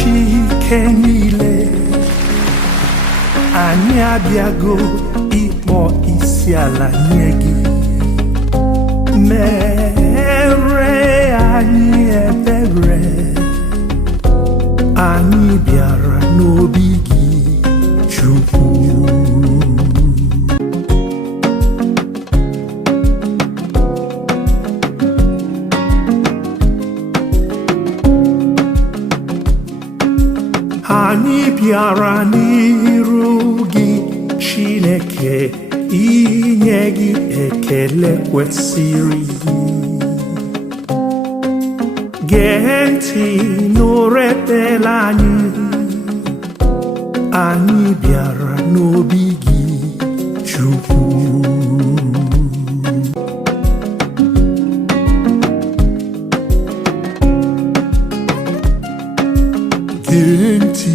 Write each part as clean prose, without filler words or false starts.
chike niile, anyị abịago ịkpọ isi ala nye gị. Mere anyị ebere, anyị bịara n'obi gị, Chukwu. Anyị bịara n'iru gị, Chineke, inye gị ekele kwesịrị gị. Gee ntị n'ụrụ ekpere anyị, anyị bịara n'obi gị, Chukwu. Gee ntị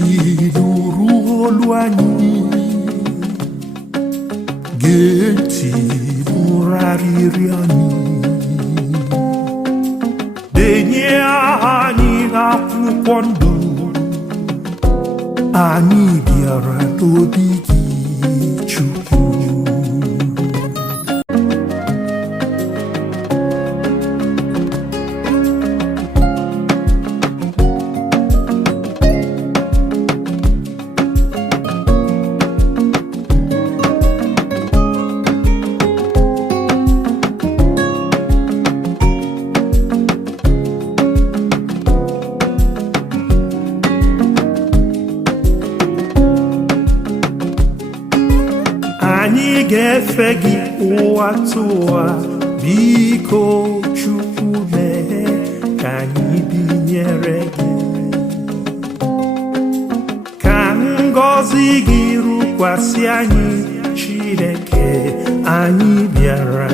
n'ụrụ olu anyị, gee ntị n'ụrụ arịrịọ anyị. Denye anyị akwụkwọ ndụ, anyị bịara n'obi gị, Chukwu. Anyị ga-efe gị ụwa tụwa, biko Chukwu mee ka anyị binyere gị. Ka ngọzi gị rụkwasị anyị, Chineke, anyị bịara